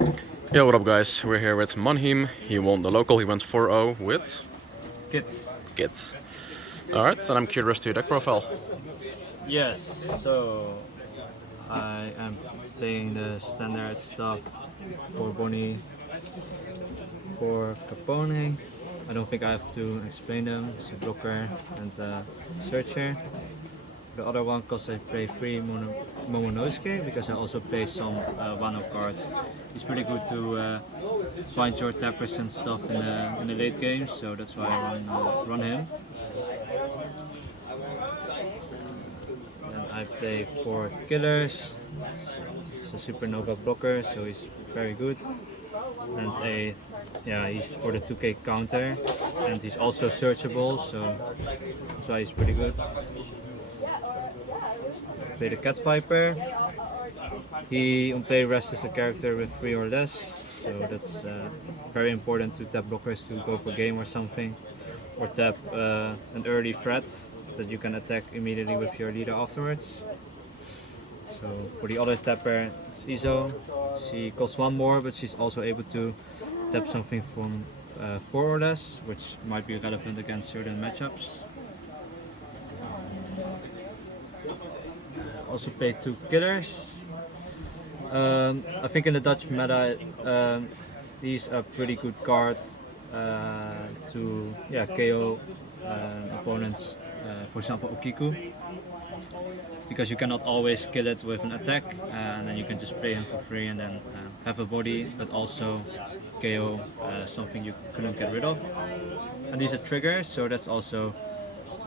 Yo, what up guys? We're here with Manhim. He won the local, he went 4-0 with Kits. Git. Alright, and I'm curious to your deck profile. Yes, so I am playing the standard stuff for Bonnie, for Capone. I don't think I have to explain them. It's a blocker and a searcher. The other one, because I play 3 Momonosuke, because I also play some Wano cards. It's pretty good to find your tappers and stuff in the late game, so that's why I run him. And I play 4 killers. It's a supernova blocker, so he's very good. And he's for the 2k counter, and he's also searchable, so that's why he's pretty good. Play the Cat Viper. He on play rests a character with 3 or less, so that's very important to tap blockers to go for game or something, or tap an early threat that you can attack immediately with your leader afterwards. So for the other tapper, it's Izo. She costs 1 more, but she's also able to tap something from 4 or less, which might be relevant against certain matchups. Also play 2 killers. I think in the Dutch meta, he's a pretty good card to KO opponents. For example, Okiku, because you cannot always kill it with an attack, and then you can just play him for free and then have a body, but also KO something you couldn't get rid of. And these are triggers, so that's also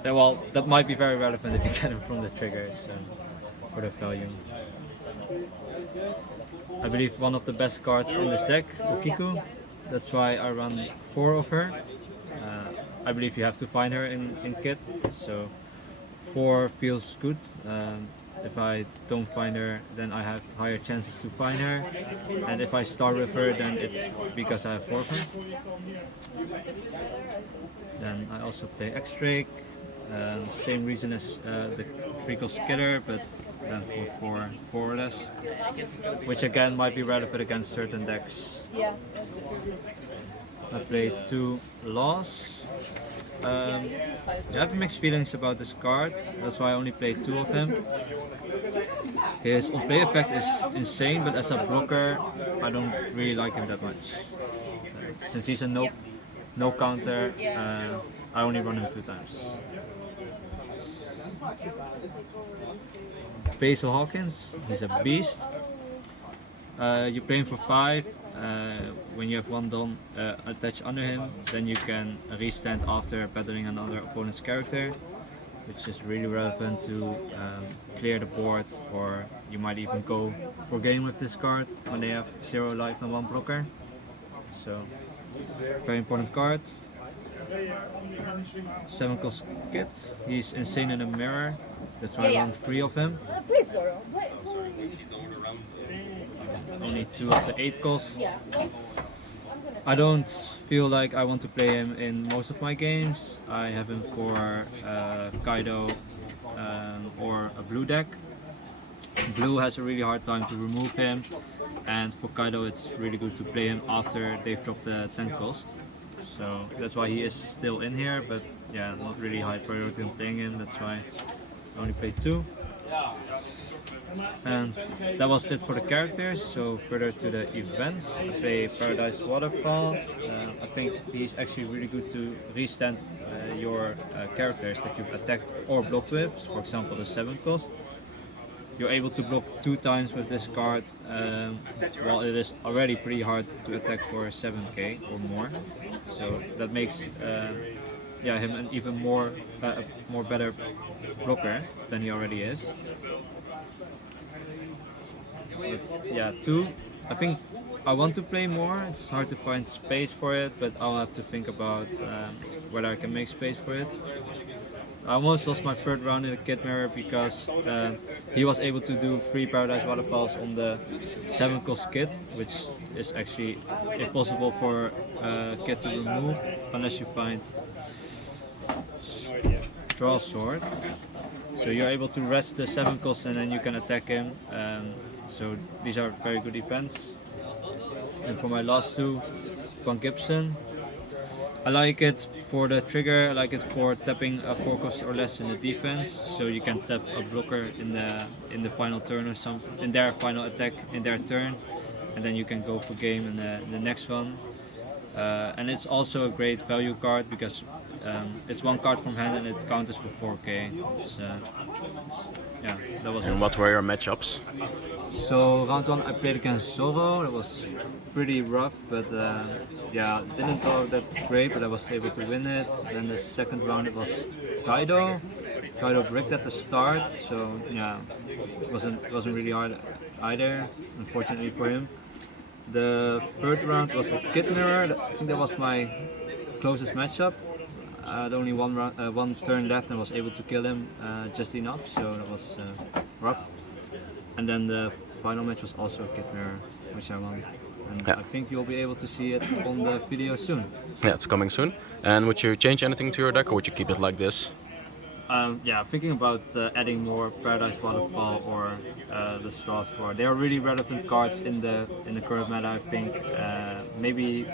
that might be very relevant if you get them from the triggers for the value. I believe one of the best cards in this deck, Okiku. That's why I run 4 of her. I believe you have to find her in kit, so 4 feels good. If I don't find her, then I have higher chances to find her, and if I start with her, then it's because I have 4 of her. Then I also play X-Drake, same reason as the 3-cost killer, but then for 4 or less, which again might be relevant against certain decks. I played 2 Laws. I have mixed feelings about this card, that's why I only played 2 of him. His on-play effect is insane, but as a blocker, I don't really like him that much. So, since he's a no counter, I only run him 2 times. Basil Hawkins, he's a beast. You play him for 5. When you have 1 done attached under him, then you can restand after battling another opponent's character, which is really relevant to clear the board, or you might even go for game with this card when they have 0 life and 1 blocker. So, very important card. 7-cost Kit, he's insane in the mirror, that's why I run 3 of him. Only 2 of the 8 costs. I don't feel like I want to play him in most of my games. I have him for Kaido or a blue deck. Blue has a really hard time to remove him, and for Kaido it's really good to play him after they've dropped the 10 cost. So that's why he is still in here, but yeah, not really high priority on playing him, that's why I only played 2. And that was it for the characters, so further to the events. I play Paradise Waterfall. I think he's actually really good to restand your characters that you've attacked or blocked with, for example the 7-cost. You're able to block 2 times with this card, while it is already pretty hard to attack for 7k or more. So that makes him an even more better blocker than he already is. But yeah, 2. I think I want to play more. It's hard to find space for it, but I'll have to think about whether I can make space for it. I almost lost my 3rd round in the Kid Mirror because he was able to do 3 Paradise Waterfalls on the 7-cost Kid, which is actually impossible for Kid to remove unless you find Draw Sword. So you're able to rest the 7 cost and then you can attack him. So these are very good events. And for my last two, Van Gibson. I like it for the trigger. I like it for tapping a 4 cost or less in the defense, so you can tap a blocker in the final turn or some in their final attack in their turn, and then you can go for game in the next one. And it's also a great value card because it's one card from hand and it counters for 4k. Yeah, that was And it. what were your matchups? So round one I played against Zorro. It was pretty rough, but yeah, didn't go that great, but I was able to win it. Then the second round it was Kaido. Kaido bricked at the start, so yeah, it wasn't really hard either, unfortunately for him. The third round was a Kid Mirror. I think that was my closest matchup. I had only one turn left and was able to kill him just enough, so that was rough. And then the final match was also a Kid Mirror, which I won. And Yeah. I think you'll be able to see it on the video soon. Yeah, it's coming soon. And would you change anything to your deck, or would you keep it like this? Yeah, thinking about adding more Paradise Waterfall or the Straws for. They are really relevant cards in the current meta. I think maybe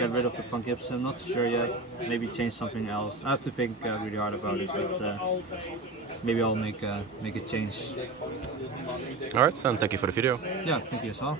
get rid of the Punk Gibson. Not sure yet. Maybe change something else. I have to think really hard about it, but maybe I'll make a change. Alright, then thank you for the video. Yeah, thank you as well.